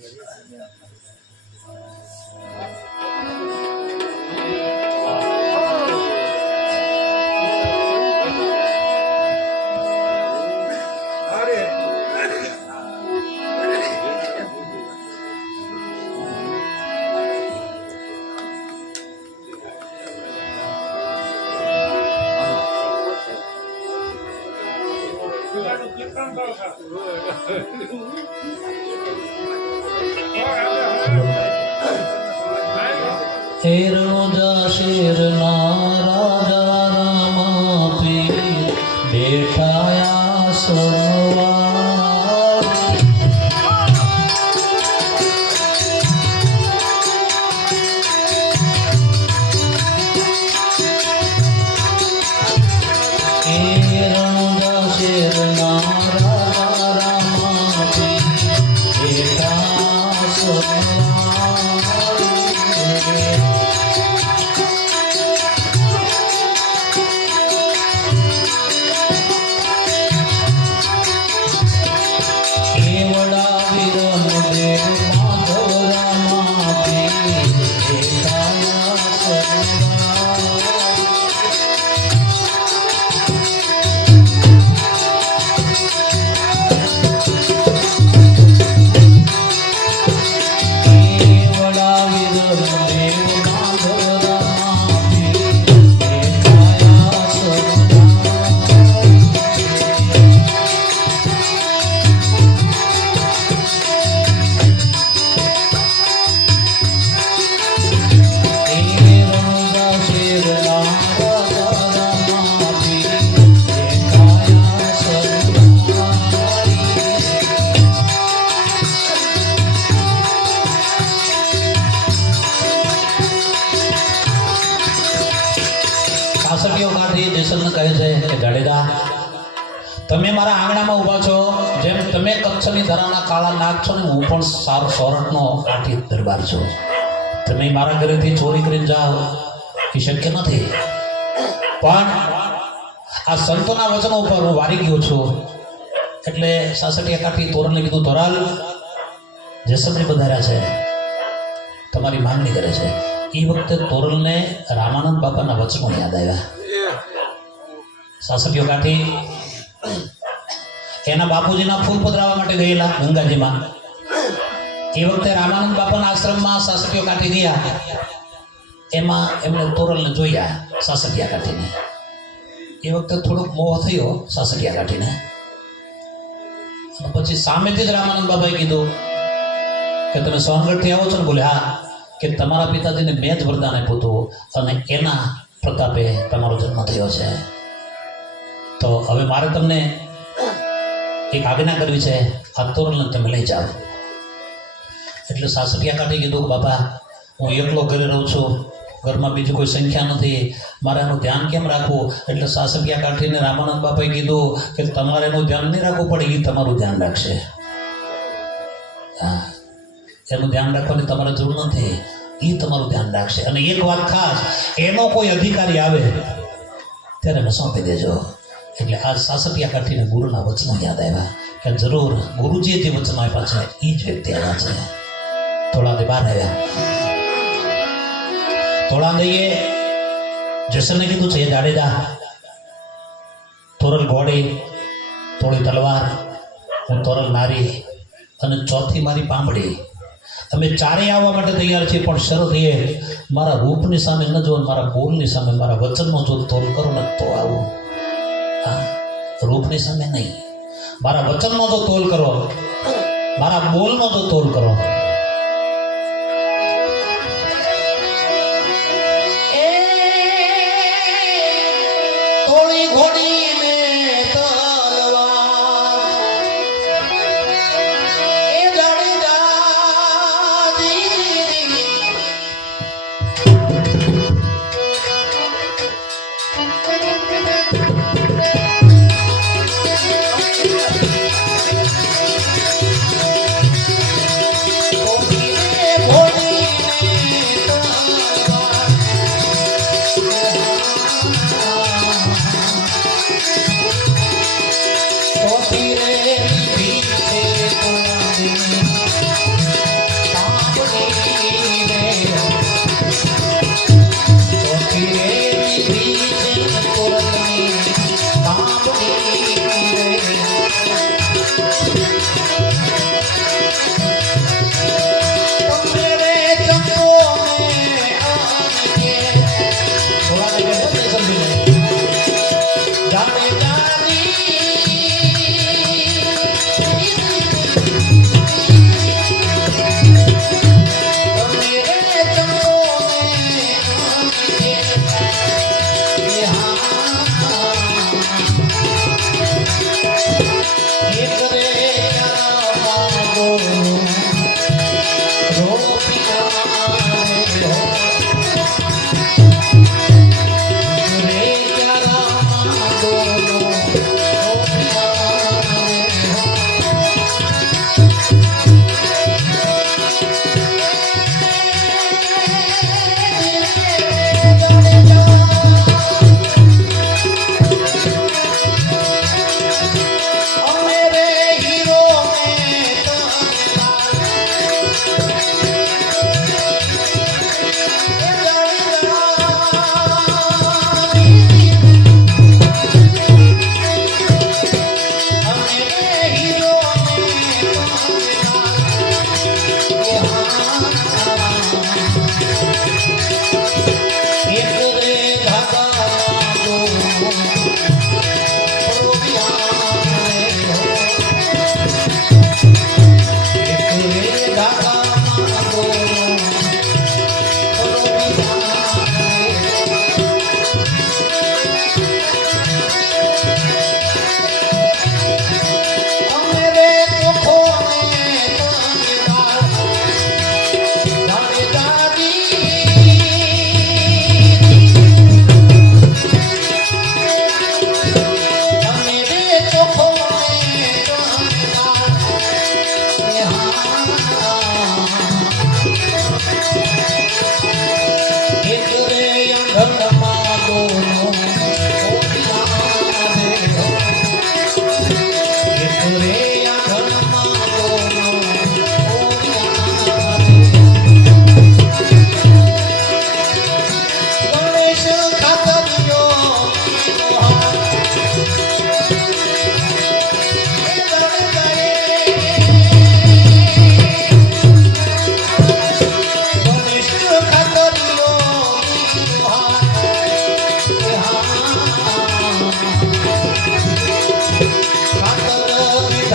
也是这样。હે રોજા શેરના રાજા રામા પીર. કાળા નાગ છો ને હું પણ સારો સોરઠનો કાઠી દરબાર છું. તમે મારા ઘરેથી ચોરી કરીને જાઓ એ શક્ય નથી. પણ આ સંતોના વચનો ઉપર હું વારી ગયો છું. એટલે સાસટીયા કાઠી તોરણને કીધું તોરાલ જેસલને બધાર્યા છે. તમારી માંગણી કરે છે. એ વખતે તોરલને રામાનંદ બાપાના વચનો યાદ આવ્યા. સાસટીઓ કાઠી એના બાપુજીના ફૂલ પધરાવવા માટે ગયેલા ગંગાજીમાં. એ વખતે રામાનંદ બાપાના આશ્રમમાં સાસટીઓ કાઠી ગયા. એમાં એમણે તોરલને જોયા સાસટિયા કાઠીને. એ વખતે થોડોક મોહ થયો સાસટિયા કાઠીને. પછી સામેથી જ રામાનંદ બાબાએ કીધું કે તમે સોનગઢથી આવો છો ને બોલે, હા, કે તમારા પિતાજીને મેં જ વરદાન આપ્યું હતું અને એના પ્રતાપે તમારો જન્મ થયો છે. તો હવે મારે તમને એક આજ્ઞા કરવી છે? તોરણને તમે લઈ જાઓ. એટલે સાસરિયા કાઢી કીધું, બાપા, હું એકલો ઘરે રહું છું. ઘરમાં બીજી કોઈ સંખ્યા નથી. મારે એનું ધ્યાન કેમ રાખવું? એટલે સાસરિયા કાઢીને રામાનંદ બાપાએ કીધું કે તમારે એનું ધ્યાન નહીં રાખવું પડે એ તમારું ધ્યાન રાખશે. હા. એનું ધ્યાન રાખવાની તમારે જરૂર નથી. એ તમારું ધ્યાન રાખશે. અને એક વાત ખાસ, એનો કોઈ અધિકારી આવે, ત્યારે એને સોંપી દેજો. એટલે આ સાસટિયા કાઠીને ગુરુના વચનો યાદ આવ્યા કે જરૂર ગુરુજીએ જે વચનો આપ્યા છે, એ જ વ્યક્તિ આવ્યા છે. થોડા દે બહાર આવ્યા. થોડા દઈએ જસને કીધું છે, એ જાડેજા તોરલ ઘોડી થોડી તલવાર, હું તોરલ નારી અને ચોથી મારી પાંબડી. અમે ચારેય આવવા માટે તૈયાર છીએ, પણ શરત એ મારા રૂપની સામે ન જો મારા બોલની સામે મારા વચનનો જો તોલ કરો ને તો આવું. હા રૂપની સામે નહીં. મારા વચનનો તો તોલ કરો. મારા બોલનો તો તોલ કરો.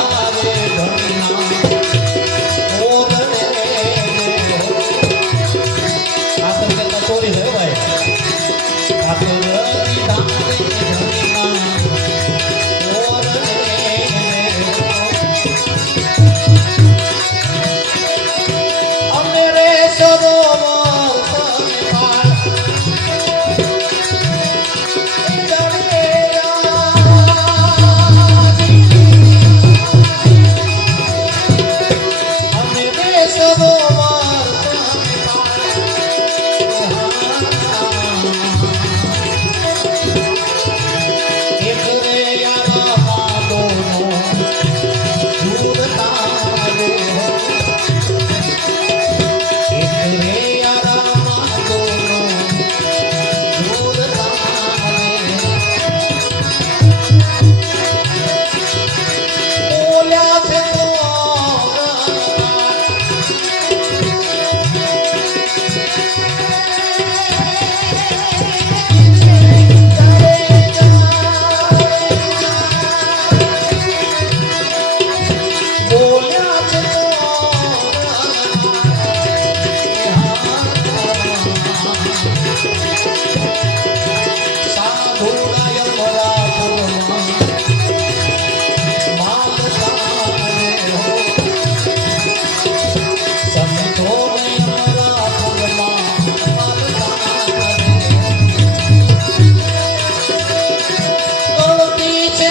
Allah.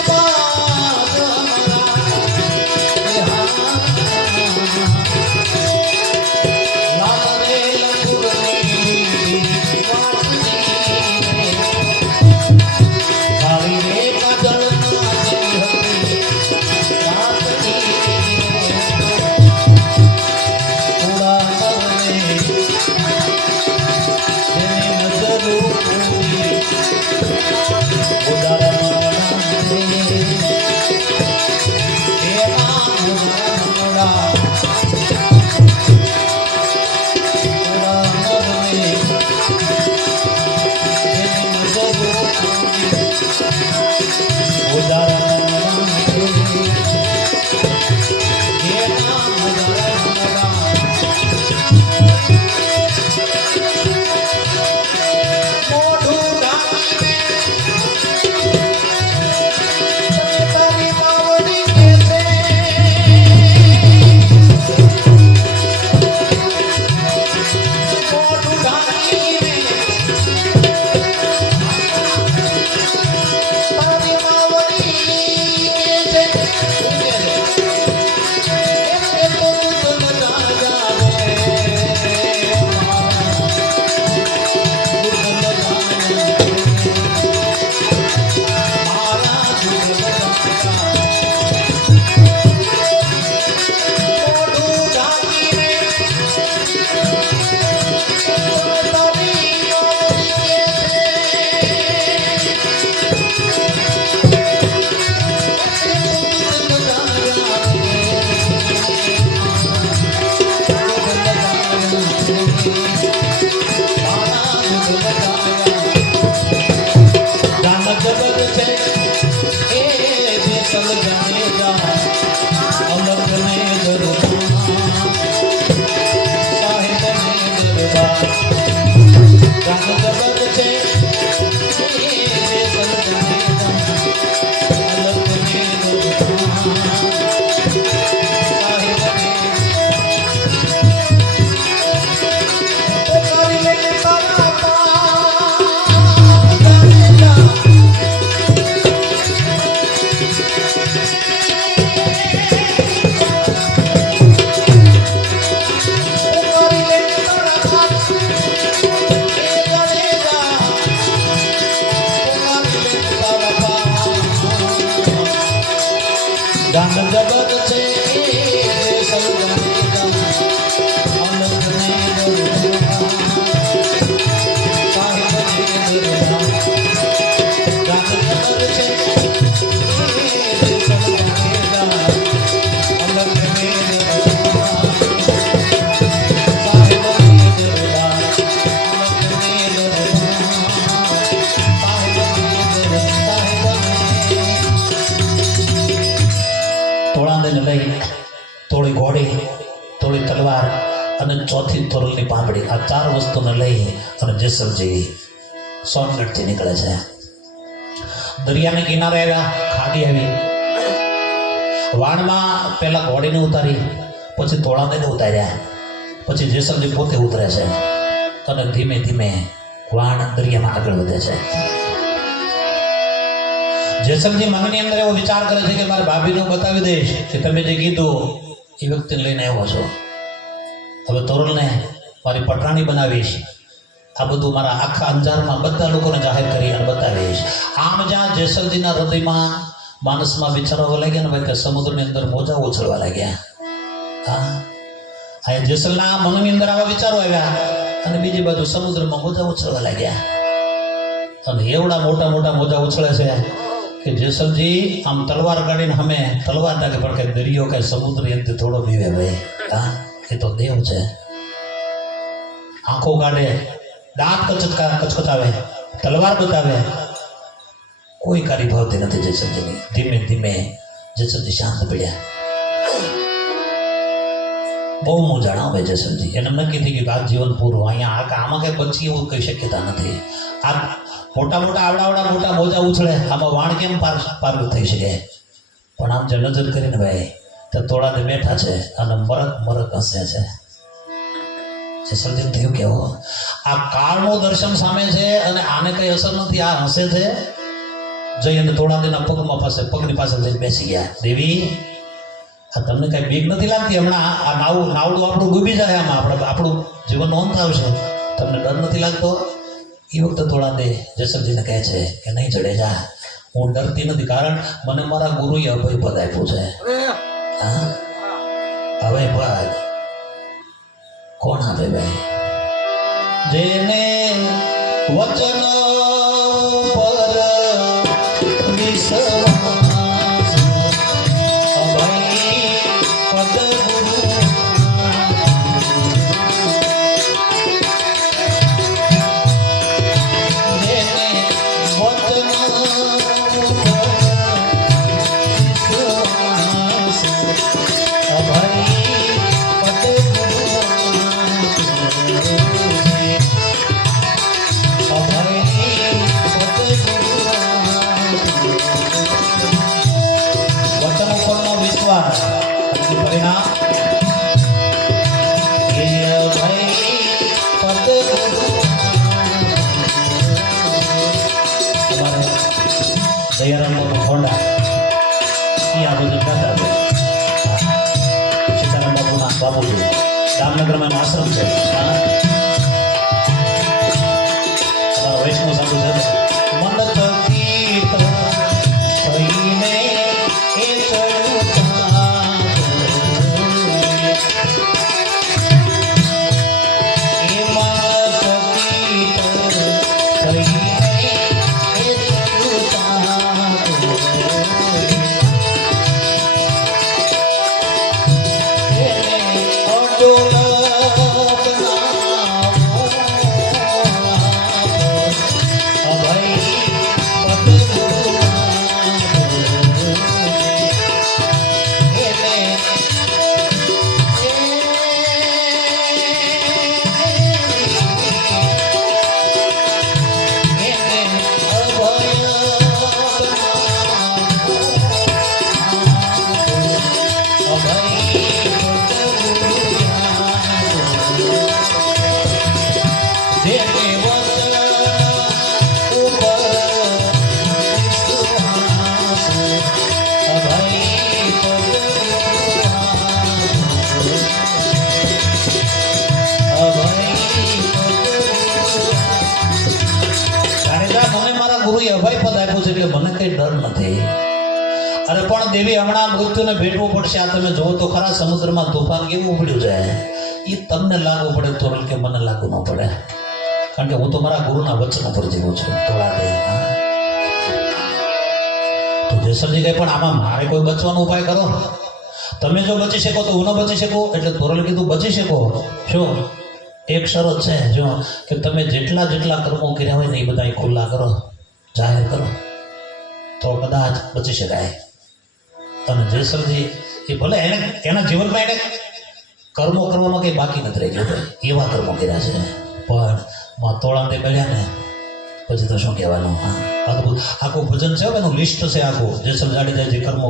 Bye. અને જેસલજી સોનગઢથી નીકળે છે. દરિયાને કિનારે આવ્યા ખાડી આવી. વાણમાં પહેલાં ઘોડીને ઉતારી, પછી તોળાને ઉતાર્યા. પછી જેસલજી પોતે ઉતરે છે અને ધીમે ધીમે વાણ દરિયામાં આગળ વધે છે. જેસલજી મનની અંદર એવો વિચાર કરે છે કે મારે ભાભીને બતાવી દઈશ કે તમે જે કીધું એ વ્યક્તિને લઈને આવ્યો છો. હવે તોરલને મારી પટરાણી બનાવીશ. આ બધું મારા આખા અંજારમાં બધા લોકોને જાહેર કરી અને બતાવીશ આમ જ્યાં જેસલજીના હૃદયમાં માનસમાં વિચારવા લાગ્યા ને ભાઈ કે સમુદ્રની અંદર મોજા ઉછળવા લાગ્યા. હા? આ જેસલના મનની અંદર આવા વિચારો આવ્યા અને બીજી બાજુ સમુદ્રમાં મોજા ઉછળવા લાગ્યા. અને એવડા મોટા મોટા મોજા ઉછળે છે કે જેસલજી, આમ તલવાર કાઢીને અમે તલવાર નાખે પણ કે દરિયો કે સમુદ્ર અંદર થોડો પીવે ભાઈ. હા? એ તો દેવ છે. આંખો કાઢે. દાંત કચકા કચકચાવે, તલવાર બતાવે. કોઈ કારી ભાવતી નથી જેસલજીની ધીમે ધીમે જયસરજી શાંત પડ્યા. બહુ મૂંઝાણા હોય જેસલજી એને નક્કી થઈ ગયું આ જીવન પૂરું. અહીંયા આ આમાં કંઈ પછી એવું કઈ શક્યતા નથી. આ મોટા મોટા આવડા આવડા મોટા મોજા ઉછળે. આમાં વાણ કેમ પાર પારું થઈ શકે? પણ આમ જે નજર કરીને ભાઈ, તો તોડાને બેઠા છે અને મરક મરક હસે છે. જેસલજી થયું કેવો? આ કાળનું દર્શન સામે છે અને આને કઈ અસર નથી આ હસે છે. જઈ અને તોડાદેના પગમાં પાસે પગની પાસે જઈને બેસી ગયા. દેવી આ તમને કઈ બીક નથી લાગતી? હમણાં આ- નાવું નાવડું આપણું ડૂબી જાય આમાં. આપણે આપણું જીવનનો અંત આવશે. તમને ડર નથી લાગતો? એ વખતે થોડા દે જસલજીને કહે છે કે નહીં ચડે જા. હું ડરતી નથી કારણ મને મારા ગુરુએ અભય પદ આપ્યું છે. હા? અભય પદ કોણ આપે ભાઈ જેને વચન જામનગરમાં એનો અરે પણ દેવી હમણાં મૃત્યુને ભેટવું પડશે. આ તમે જુઓ તો ખરા સમુદ્રમાં તોફાન કેવું ઉપડ્યું જાય એ તમને લાગુ પડે તોરલ કે મને લાગુ ન પડે. કારણ કે હું તો મારા ગુરુના વચન ઉપર જીવું છું. થોડા તો જેસરજી કહે, પણ આમાં મારે કોઈ બચવાનો ઉપાય કરો તમે જો બચી શકો તો હું ન બચી શકું? એટલે તોરલ કીધું, બચી શકો. શું એક શરત છે, જો, કે તમે જેટલા જેટલા કર્મો કર્યા હોય ને એ બધા ખુલ્લા કરો, જાહેર કરો. તો કદાચ બચી શકાય. અને જયસરજી એ ભલે એને એના જીવનમાં એને કર્મો કરવામાં કંઈ બાકી નથી રહી ગયું. એવા કર્મો કર્યા છે. પણ માં તોળાંતે કર્યા ને, પછી તો શું કહેવાનું? હા, અદભુત. આખું ભજન છે એનું લિસ્ટ છે આખું. જેસલ જાડેજા જે કર્મો